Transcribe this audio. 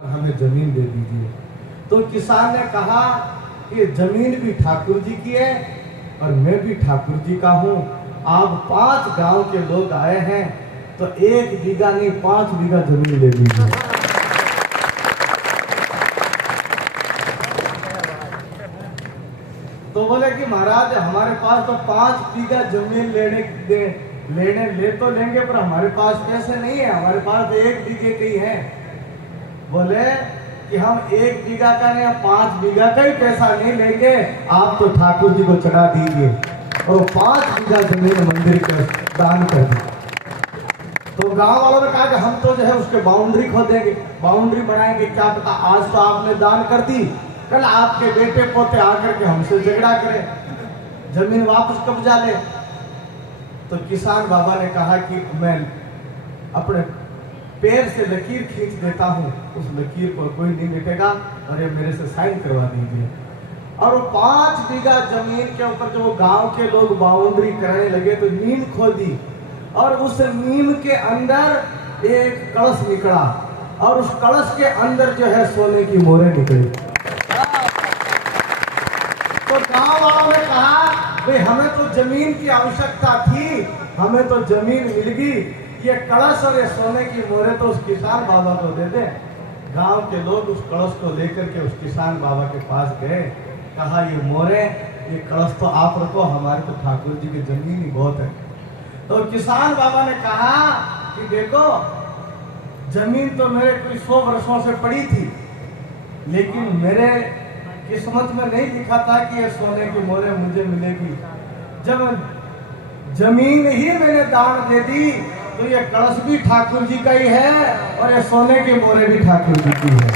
हमें जमीन दे दीजिए। तो किसान ने कहा कि जमीन भी ठाकुर जी की है और मैं भी ठाकुर जी का हूँ। आप 5 गांव के लोग आए हैं तो 1 बीघा नहीं 5 बीघा जमीन ले लीजिए। तो बोले कि महाराज हमारे पास तो 5 बीघा जमीन ले तो लेंगे पर हमारे पास पैसे नहीं है, हमारे पास 1 बीघे के ही है। बोले कि हम 1 बीघा का नहीं 5 बीघा का ही पैसा नहीं लेंगे, आप तो ठाकुर जी को चढ़ा दीजिए और 5 बीघा जमीन मंदिर का दान कर दी। तो गांव वालों ने कहा कि हम तो जो है उसके बाउंड्री खोदेंगे, बाउंड्री बनाएंगे, क्या पता आज तो आपने दान कर दी, कल आपके बेटे पोते आकर के हमसे झगड़ा करें, जमीन वापस कब्जा ले। तो किसान बाबा ने कहा कि मैं अपने पैर से लकीर खींच देता हूँ, उस लकीर पर कोई नहीं मिटेगा और ये मेरे से साइन करवा दीजिए। और वो 5 बीघा जमीन के ऊपर जो गांव के लोग बाउंड्री कराने लगे तो नीम खोदी और उस नीम के अंदर एक कलश निकला और उस कलश के अंदर जो है सोने की मोहरें निकली। तो गांव वालों ने कहा भाई हमें तो जमीन की आवश्यकता थी, हमें तो जमीन मिल गई, ये कलश और ये सोने की मोहरें तो उस किसान बाबा को दे दे। गांव के लोग उस कलश को लेकर के उस किसान बाबा के पास गए, कहा ये मोहरें ये कलश तो आप रखो, हमारे तो ठाकुर जी की जमीन ही बहुत है। तो किसान बाबा ने कहा कि देखो जमीन तो मेरे कोई 100 वर्षों से पड़ी थी, लेकिन मेरे किस्मत में नहीं लिखा था कि ये सोने की मोहरें मुझे मिलेगी। जब जमीन ही मैंने दान दे दी तो ये कलश भी ठाकुर जी का ही है और ये सोने की मोहरें भी ठाकुर जी की है।